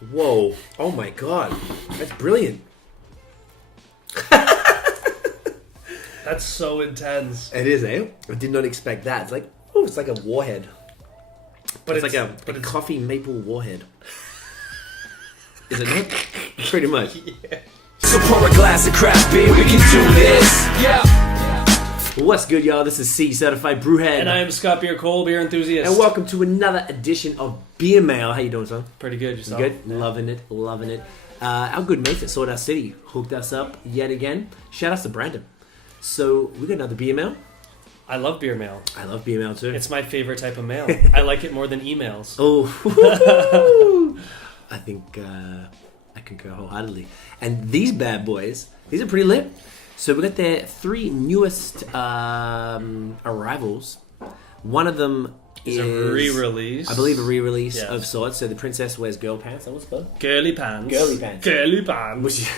Whoa. Oh my god. That's brilliant. That's so intense. It is, eh? I did not expect that. It's like, oh, it's like a warhead. But it's like a coffee maple warhead. Is it not? Pretty much. Yeah. So pour a glass of craft beer, we can do this. Yeah. What's good, y'all? This is C, Certified Brewhead. And I am Scott Beer Cole, beer enthusiast. And welcome to another edition of Beer Mail. How you doing, son? Pretty good, yourself? Good? Yeah. Loving it. Our good mates at Sawdust City hooked us up yet again. Shout out to Brandon. So, we got another Beer Mail. I love beer mail. I love Beer Mail, too. It's my favorite type of mail. I like it more than emails. Oh. I think I concur wholeheartedly. And these bad boys, these are pretty lit. So we got their three newest arrivals. One of them is a re-release. I believe a re-release of sorts. So the Princess Wears Girl Pants. That was fun. Girly pants. Girly pants. Girly pants. Which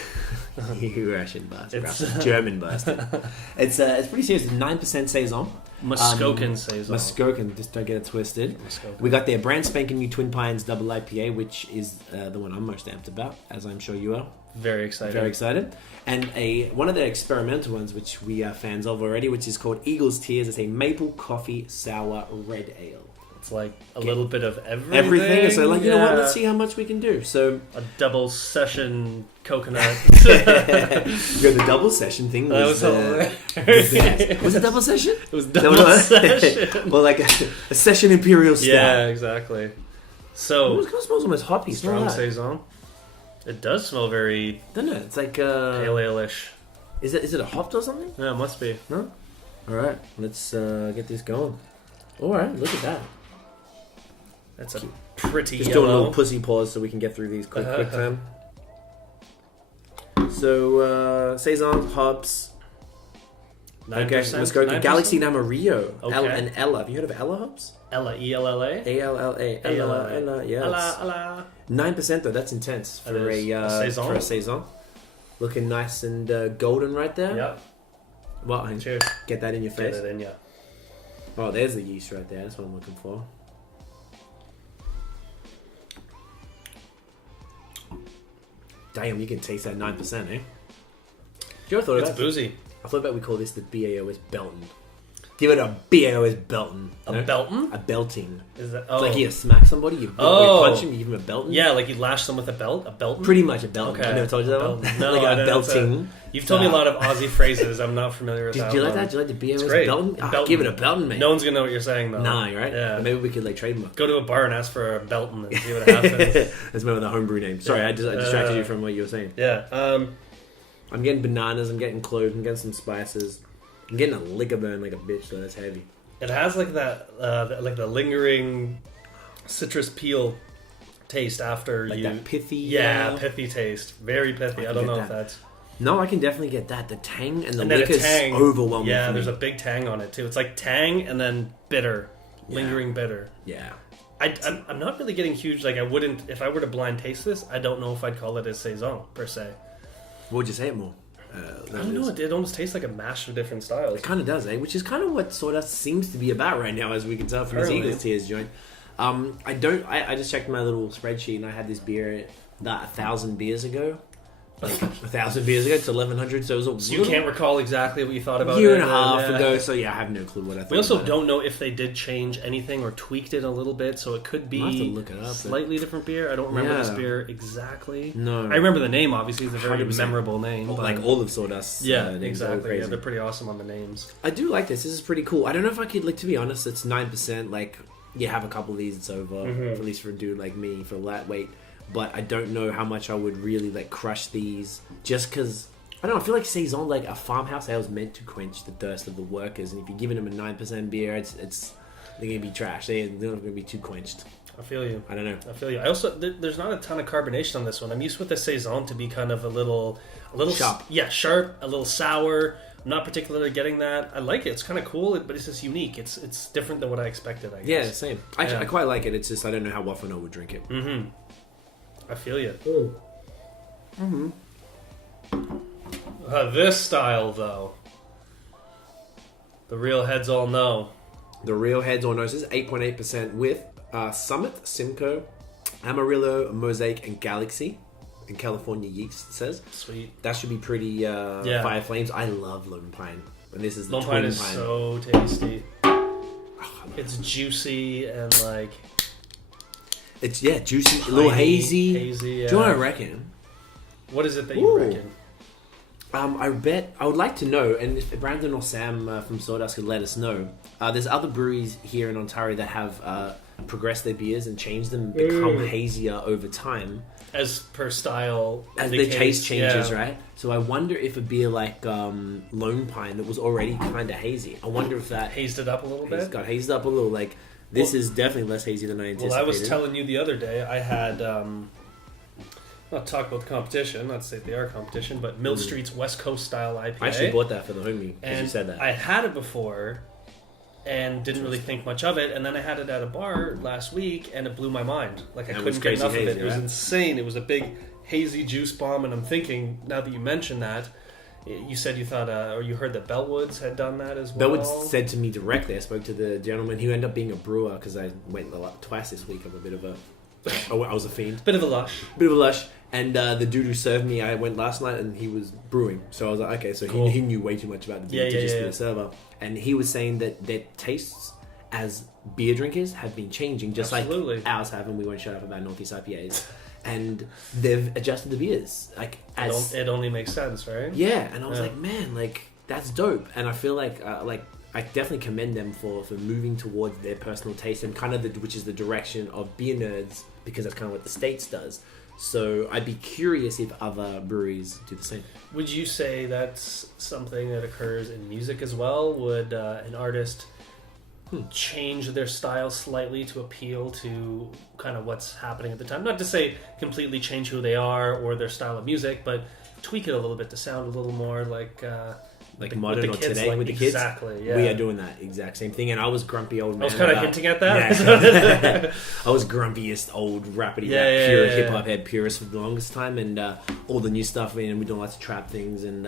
you Russian bastard. German bastard. It's pretty serious. 9% Saison. Muskokan Saison. Muskokan, just don't get it twisted. We got their brand spanking new Twin Pines double IPA, which is the one I'm most amped about, as I'm sure you are. Very excited. Very excited. And one of the experimental ones, which we are fans of already, which is called Eagle's Tears. It's a maple coffee sour red ale. It's like a little bit of everything. So like, you know what? Let's see how much we can do. So a double session coconut. The double session thing was was it double session? It was double session. Well, like a session imperial stout. Yeah, exactly. So it smells almost hoppy. Strong Saison. It does smell very, doesn't it? It's like pale ale-ish. Is it a hopped or something? Yeah, it must be. No? Alright, let's get this going. Alright, look at that. That's a pretty Just yellow. doing a little pussy pause so we can get through these quick time. So, Saison, hops. 9%, Okay, Muskokan, Galaxy Namarillo. Okay. And Ella. Have you heard of Ella hops? Ella, E-L-L-A? A-L-L-A. Ella, yeah. Ella. 9% though, that's intense for a Saison. Looking nice and golden right there. Yep. Well, cheers. Get that in your face. Get it in, yeah. Oh, there's the yeast right there. That's what I'm looking for. Damn, you can taste that 9%, eh? You ever thought It's about boozy. I thought about we call this the BAOS Belton. Give it a BAOS Belton. A Belton? A belting. Is that? It's Oh. like you smack somebody, you punch him, you give him a Belton. Yeah, like you lash them with a belt? A Belton? Pretty much a Belton. Okay. I never told you that one? No, like I a don't. belting. You've told me a lot of Aussie phrases. I'm not familiar with that. Did you like one. that? Did you like the BAOS great. Belton? Belton. Give it a Belton, mate. No one's going to know what you're saying, though. Nah, right? Yeah. Maybe we could like trademark. Go to a bar and ask for a Belton and see what happens. That's the homebrew name. Sorry, I distracted you from what you were saying. Yeah. I'm getting bananas, I'm getting cloves, I'm getting some spices. I'm getting a liquor burn like a bitch, so that's heavy. It has like that, like the lingering citrus peel taste after like you. That pithy. Yeah, pithy taste. Very pithy. I don't know if that's. No, I can definitely get that. The tang and the And liquor's overwhelming. Yeah, there's a big tang on it too. It's like tang and then bitter, lingering bitter. Yeah. I'm not really getting huge. Like I wouldn't, if I were to blind taste this, I don't know if I'd call it a Saison per se. What would you say it more? I don't know. It almost tastes like a mash of different styles. It kind of does, eh? Which is kind of what Sawdust seems to be about right now, as we can tell from this Eagle's Tears joint. I just checked my little spreadsheet and I had this beer 1,000 beers ago. Like 1,000 beers ago to 1,100, so it was So you can't recall exactly what you thought about it. A year and a half ago, so yeah, I have no clue what I thought. We also don't know if they did change anything or tweaked it a little bit, so it could be I'll have to look it up, slightly different beer. I don't remember this beer exactly. No. I remember the name, obviously. It's a very 100%. memorable name. But like all of Sawdust. Yeah, exactly. Yeah, they're pretty awesome on the names. I do like this. This is pretty cool. I don't know if I could, like, to be honest, it's 9%. Like, you have a couple of these, it's over. At least for a dude like me, for lightweight. But I don't know how much I would really like crush these, just because I don't know. I feel like Saison, like a farmhouse ale, is meant to quench the thirst of the workers, and if you're giving them a 9% beer, they're gonna be trash. They're not gonna be too quenched. I feel you. I don't know. I feel you. I also there's not a ton of carbonation on this one. I'm used with the Saison to be kind of a little sharp. Yeah, sharp, a little sour. I'm not particularly getting that. I like it. It's kind of cool, but it's just unique. It's different than what I expected. I guess. Yeah, same. I quite like it. It's just I don't know how often I would drink it. Mm-hmm. I feel you. This style, though, the real heads all know. The real heads or noses, 8.8% with Summit, Simcoe, Amarillo, Mosaic, and Galaxy. In California yeast, it says. Sweet. That should be pretty fire flames. I love Lone Pine. And this is the Lone Twin Pine is Pine. so tasty. It's juicy and like... It's, juicy, a little hazy. Hazy, yeah. Do you know what I reckon? What is it that you reckon? I bet, I would like to know, and if Brandon or Sam from Sawdust could let us know, there's other breweries here in Ontario that have progressed their beers and changed them, become hazier over time. As per style. As the taste changes, right? So I wonder if a beer like Lone Pine that was already kind of hazy, I wonder if that... Hazed it up a little bit? Got hazed up a little, like... This is definitely less hazy than I anticipated. Well, I was telling you the other day, I had... not talk about the competition, not to say they are competition, but Mill Street's West Coast style IPA. I actually bought that for the homie, because you said that. I had it before and didn't really think much of it, and then I had it at a bar last week and it blew my mind. Like I couldn't get enough of it. It was insane. It was a big hazy juice bomb, and I'm thinking, now that you mentioned that, you said you thought, or you heard that Bellwoods had done that as well. Bellwoods said to me directly, I spoke to the gentleman who ended up being a brewer, because I went twice this week. I'm a bit of a... I was a fiend. Bit of a lush. And the dude who served me, I went last night and he was brewing. So I was like, okay, so cool. he knew way too much about the beer to just be a server. And he was saying that their tastes as beer drinkers have been changing, just like ours have, and we won't shut up about Northeast IPAs. And they've adjusted the beers. Like it only makes sense, right? Yeah, and I was like, man, like that's dope. And I feel like I definitely commend them for moving towards their personal taste and kind of which is the direction of beer nerds, because that's kind of what the States does. So I'd be curious if other breweries do the same. Would you say that's something that occurs in music as well? Would an artist change their style slightly to appeal to kind of what's happening at the time? Not to say completely change who they are or their style of music, but tweak it a little bit to sound a little more like modern or today, like, with the kids. Exactly, yeah. We are doing that exact same thing, and I was grumpy old man. I was kind of hinting at that. Yeah. I was grumpiest old rapidy pure hip hop head purist for the longest time, and all the new stuff, and we don't like to trap things, and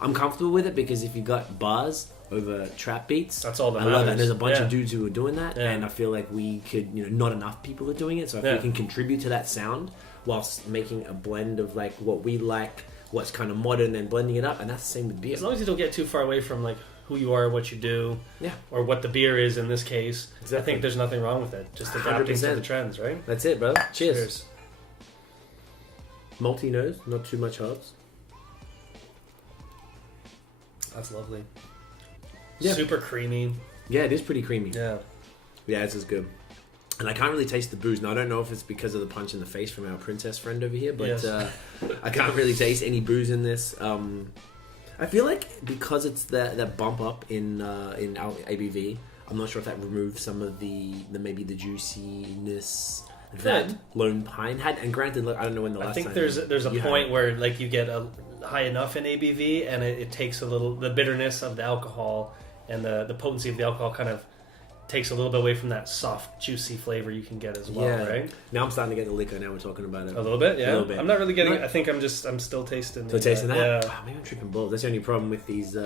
I'm comfortable with it, because if you got bars over trap beats, that's all that matters. I love it. And there's a bunch of dudes who are doing that, and I feel like we could, not enough people are doing it, so if we can contribute to that sound whilst making a blend of like what we like, what's kind of modern, and blending it up, and that's the same with beer. As long as you don't get too far away from like who you are, what you do, or what the beer is in this case, I think there's nothing wrong with it. Just adapting 100%. To the trends, right? That's it, brother. Cheers. Malty nose, not too much hops. That's lovely. Yeah. Super creamy. Yeah, it is pretty creamy. Yeah, this is good. And I can't really taste the booze. Now, I don't know if it's because of the punch in the face from our princess friend over here, but I can't really taste any booze in this. I feel like because it's that bump up in our ABV, I'm not sure if that removes some of the maybe the juiciness that Lone Pine had. And granted, look, I don't know when the last time. I think there's a point where like you get a high enough in ABV, and it takes the bitterness of the alcohol and the potency of the alcohol kind of takes a little bit away from that soft, juicy flavor you can get as well, right? Now I'm starting to get the liquor. Now we're talking about it. A little bit, yeah. A little bit. I'm not really getting it. I think I'm still tasting. So tasting that? Yeah. Oh, maybe I'm tripping balls. That's the only problem with these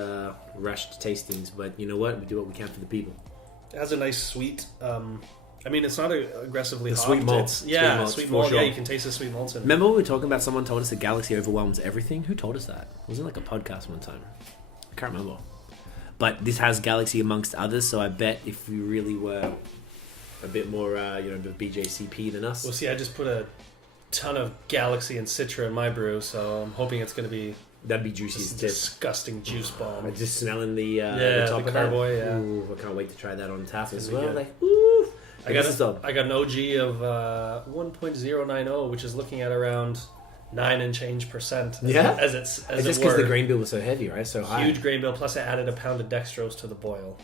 rushed tastings. But you know what? We do what we can for the people. It has a nice sweet. I mean, it's not aggressively hopped. Sweet malt. Sweet malt. Sure. Yeah, you can taste the sweet malts in it. Remember we were talking about someone told us the galaxy overwhelms everything? Who told us that? It was in like a podcast one time. I can't remember. But this has Galaxy amongst others, so I bet if we really were a bit more, BJCP than us. Well, see, I just put a ton of Galaxy and Citra in my brew, so I'm hoping it's going to be... That'd be juicy as disgusting juice bomb. I'm just smelling the top of carboy, that. Ooh, I can't wait to try that on tap as well. Good. Like, ooh. I got an OG of 1.090, which is looking at around 9 and change percent. As it's just because the grain bill was so heavy, right? So high. Huge grain bill. Plus, I added a pound of dextrose to the boil.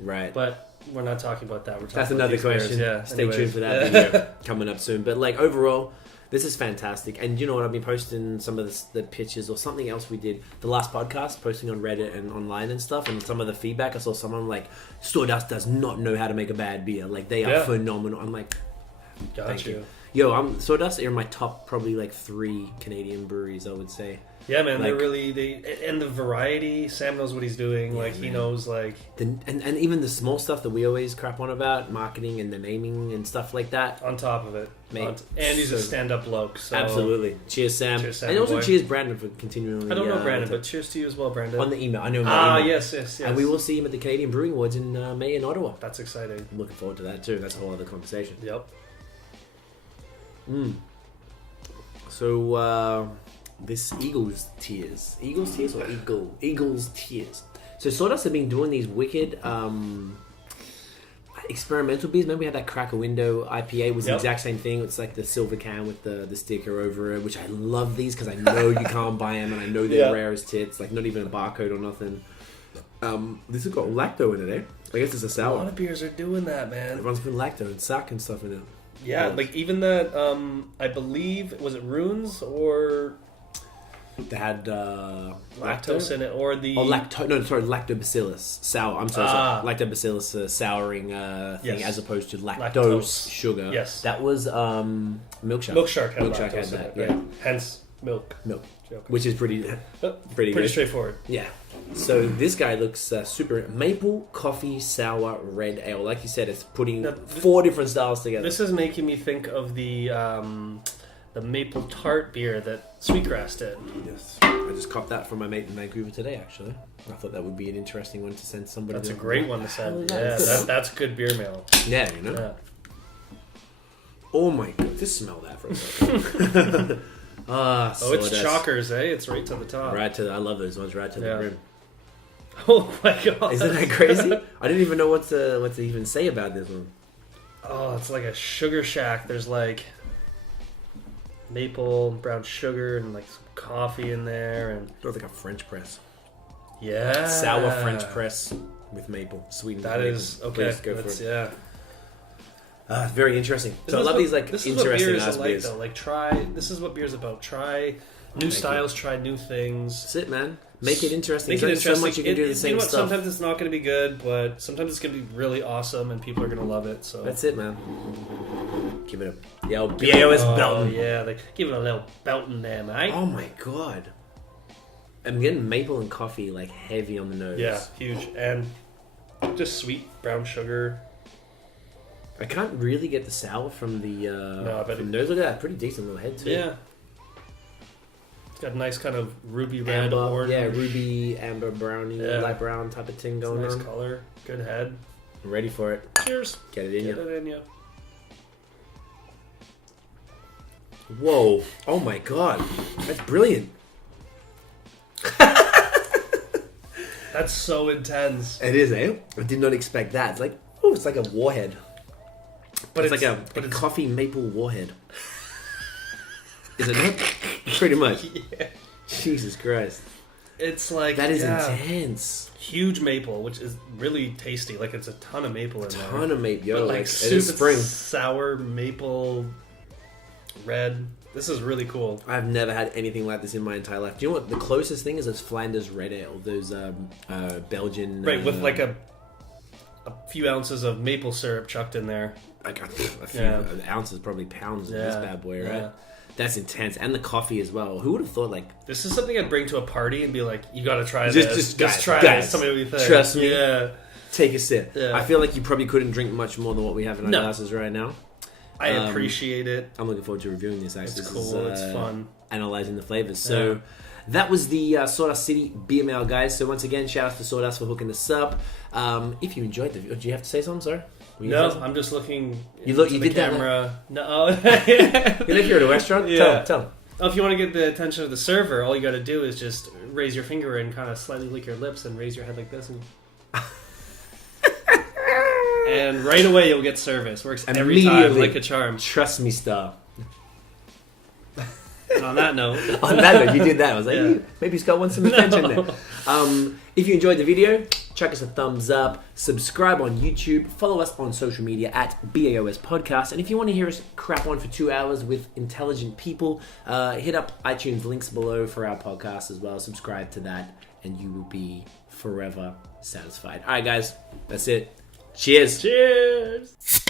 Right. But we're not talking about that. That's another question. Yeah. Stay tuned for that video coming up soon. But like overall, this is fantastic. And you know what? I've been posting some of the pictures or something else we did the last podcast, posting on Reddit and online and stuff. And some of the feedback, I saw someone like, Sawdust does not know how to make a bad beer. Like they are phenomenal. I'm like, Got you. Sawdust are my top probably like 3 Canadian breweries, I would say. Yeah, man, Like- and the variety. Sam knows what he's doing. Yeah, like he man. knows like And even the small stuff that we always crap on about, marketing and the naming and stuff like that. on top of it. Mate, And he's a so- stand-up bloke. So Absolutely. Cheers, Sam. Cheers, Sam, and also boy. cheers, Brandon, for continually... I don't know Brandon, but cheers to you as well, Brandon. on the email. I know him by email. Yes. And we will see him at the Canadian Brewing Awards in May in Ottawa. That's exciting. I'm looking forward to that too. That's a whole other conversation. Yep. So, this Eagles Tears or Eagles Tears. So Sawdust have been doing these wicked experimental beers. Remember we had that Cracker Window IPA, was the Yep. exact same thing. It's like the silver can with the sticker over it, which I love these because I know you can't buy them and I know they're Yeah. rare as tits. Like not even a barcode or nothing. This has got lacto in it, eh? I guess it's a A sour. lot of beers are doing that, man. Everyone's putting lacto and sack and stuff in it. Yeah, Yeah. like even that. I believe was it Runes or They had lactose in it, or the lactobacillus sour. I'm sorry, Ah. lactobacillus souring thing Yes. as opposed to lactose, Lactose. sugar. Yes. that was Milkshark. Milkshark had Milkshark lactose had in that, it, right? Hence milk. milk, Okay. which is pretty Pretty good. straightforward. Yeah. So this guy looks super maple coffee sour red ale. Like you said, it's putting Now, 4 different styles together. This is making me think of the maple tart beer that Sweetgrass did. Yes, I just copped that from my mate in Vancouver today. Actually, I thought that would be an interesting one to send somebody. That's a to. great one to send. Oh, Yeah, nice. that's good beer mail. Yeah, you know. Yeah. Oh my god, just smell that for a second. Oh, it's Sawdust. chalkers, eh? It's right to the top. Right to the, I love those ones. Right to Yeah. the rim. Oh my god! Isn't that crazy? I didn't even know what to even say about this one. Oh, it's like a sugar shack. There's like maple, brown sugar, and like some coffee in there, and It's like a French press, yeah, sour French press with maple, sweetened. That with maple. is okay. Please go for That's, it. yeah. Very interesting. So I love these like this is what interesting beers ass are like, beers. though. Like try. This is what beer's about. Try new styles. Try new things. That's it, man. Make it interesting. Make it There's only interesting. so much you can do the same you know what? stuff. Sometimes it's not going to be good, but sometimes it's going to be really awesome, and people are going to love it. So That's it, man. Give it a old BAOS Belton. Yeah, like give it a little Belton there, mate. Oh my god. I'm getting maple and coffee like heavy on the nose. Yeah, huge, and just sweet brown sugar. I can't really get the sour from the I bet from nose. Look at that, pretty decent little head too. Yeah, it's got a nice kind of ruby red, Amber, orange. yeah, ruby, amber, brownie, Yeah. light brown type of thing It's a going nice on. color, good head. I'm ready for it. Cheers. Get it in Get you. it in you. Whoa! Oh my god, that's brilliant. That's so intense. It is, eh? I did not expect that. It's like, oh, it's like a warhead. But It's like a coffee maple warhead. Is it not? Pretty much. yeah. Jesus Christ. It's like That is yeah, intense. huge maple, which is really tasty. Like it's a ton of maple in there. Ton of maple. Yo, But like, like it super is spring. sour maple red. This is really cool. I've never had anything like this in my entire life. Do you know what? The closest thing is those Flanders Red Ale. Those Belgian... Right, with like a few ounces of maple syrup chucked in there. Like a few Yeah. ounces, probably pounds of Yeah, this bad boy, right? yeah. That's intense. And the coffee as well. Who would have thought, like... This is something I'd bring to a party and be like, "You got to try Just- this. just Just guys, try guys, this. Tell me what you think." trust me. Yeah, Take a sip. Yeah. I feel like you probably couldn't drink much more than what we have in our No. glasses right now. I appreciate it. I'm looking forward to reviewing this, actually. It's This cool. is, It's fun. Analyzing the flavors. So Yeah. that was the Sawdust City beer mail, guys. So once again, shout out to Sawdust for hooking us up. If you enjoyed the video, do you have to say something, sir? Were you No, saying I'm just looking. You look- into you the did that, camera. No. something? If you're at a restaurant, Yeah. tell them. Oh, if you want to get the attention of the server, all you got to do is just raise your finger and kind of slightly lick your lips and raise your head like this, and and right away you'll get service. Works every time, Immediately. like a charm. Trust me, star. And on that note, On that note, you did that. I was like, Yeah. maybe Scott wants some attention there. If you enjoyed the video, chuck us a thumbs up, subscribe on YouTube, follow us on social media at BAOS Podcast, and if you want to hear us crap on for 2 hours with intelligent people, hit up iTunes links below for our podcast as well. Subscribe to that, and you will be forever satisfied. All right, guys, that's it. Cheers. cheers.